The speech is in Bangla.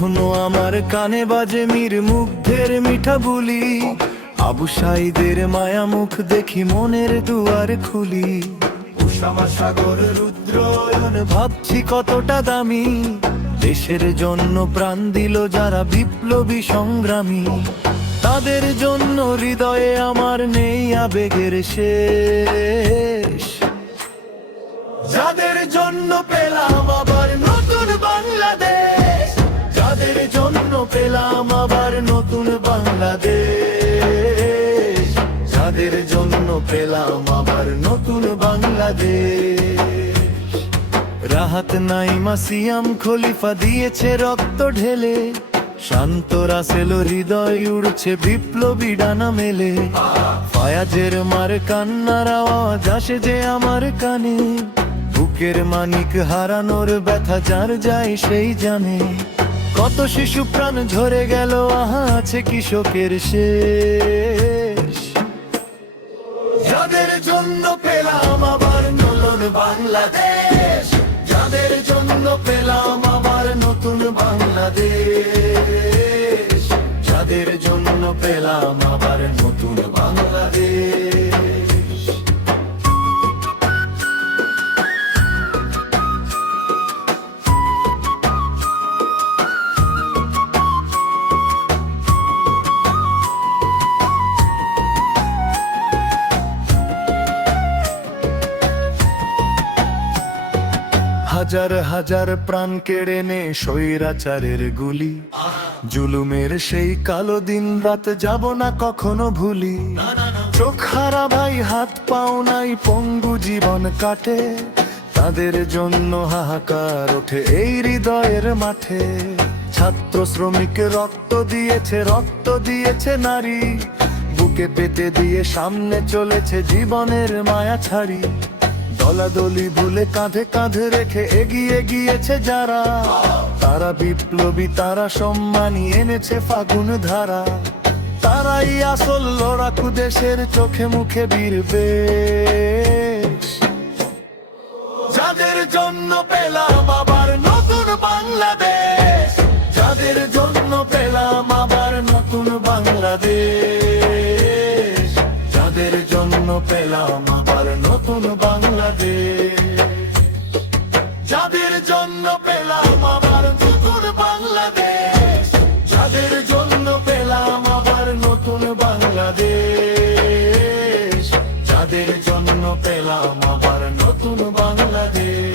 এখনো আমার কানে বাজে মীর মুগ্ধের মিঠা বুলি, আবু সাইদের মায়া মুখ দেখি মনের দুয়ার খুলি। উষামা সাগর রুদ্রয়ন ভাবছি কতটা দামি, দেশের জন্য প্রাণ দিল যারা বিপ্লবী সংগ্রামী। তাদের জন্য হৃদয়ে আমার নেই আবেগের শেষ, যাদের জন্য পেলাম আবার নতুন বাংলাদেশ, যাদের জন্য পেলাম আবার নতুন বাংলাদেশ, যাদের জন্য পেলাম আবার নতুন বাংলাদেশ। রাহাত নাইমা সিয়াম খলিফা দিয়েছে রক্ত ঢেলে, শান্ত রাসেল হৃদয় উড়ছে বিপ্লবী ডানা মেলে। ফায়াজের মার কান্নার আওয়াজ আসে যে আমার কানে, বুকের মানিক হারানোর ব্যথা যার যায় সেই জানে। কত শিশু প্রাণ ঝরে গেল, আহা আছে কৃষকের শেষ, যাদের জন্য পেলাম আবার নতুন বাংলাদেশ, যাদের জন্য পেলাম আবার নতুন বাংলাদেশ, যাদের জন্য পেলাম আবার নতুন বাংলাদেশ। হাজার হাজার প্রাণ কেড়ে নে স্বৈরাচারের গুলি, জুলুমের সেই কালো দিন রাত যাব না কখনো ভুলি। চোখ হারা ভাই হাত পাও নাই পঙ্গু জীবন কাটে, তাদের জন্য হাহাকার ওঠে এই হৃদয়ের মাঠে। ছাত্র শ্রমিক রক্ত দিয়েছে নারী, বুকে পেতে দিয়ে সামনে চলেছে জীবনের মায়া ছাড়ি। দলাদলি ভুলে কাঁধে কাঁধে রেখে এগিয়ে গিয়েছে যারা, তারা বিপ্লবী, তারা সম্মানী এনেছে ফাগুন ধারা। তারাই আসল লড়াকু, দেশের চোখে মুখে বীর বেশ, যাদের জন্য পেলাম আবার নতুন বাংলাদেশ, যাদের জন্য পেলাম আবার নতুন বাংলাদেশ, যাদের জন্য পেলাম আবার নতুন বাংলাদেশ, যাদের জন্য পেলাম আবার নতুন বাংলাদেশ, যাদের জন্য পেলাম আবার নতুন বাংলাদেশ, যাদের জন্য পেলাম আবার নতুন বাংলাদেশ।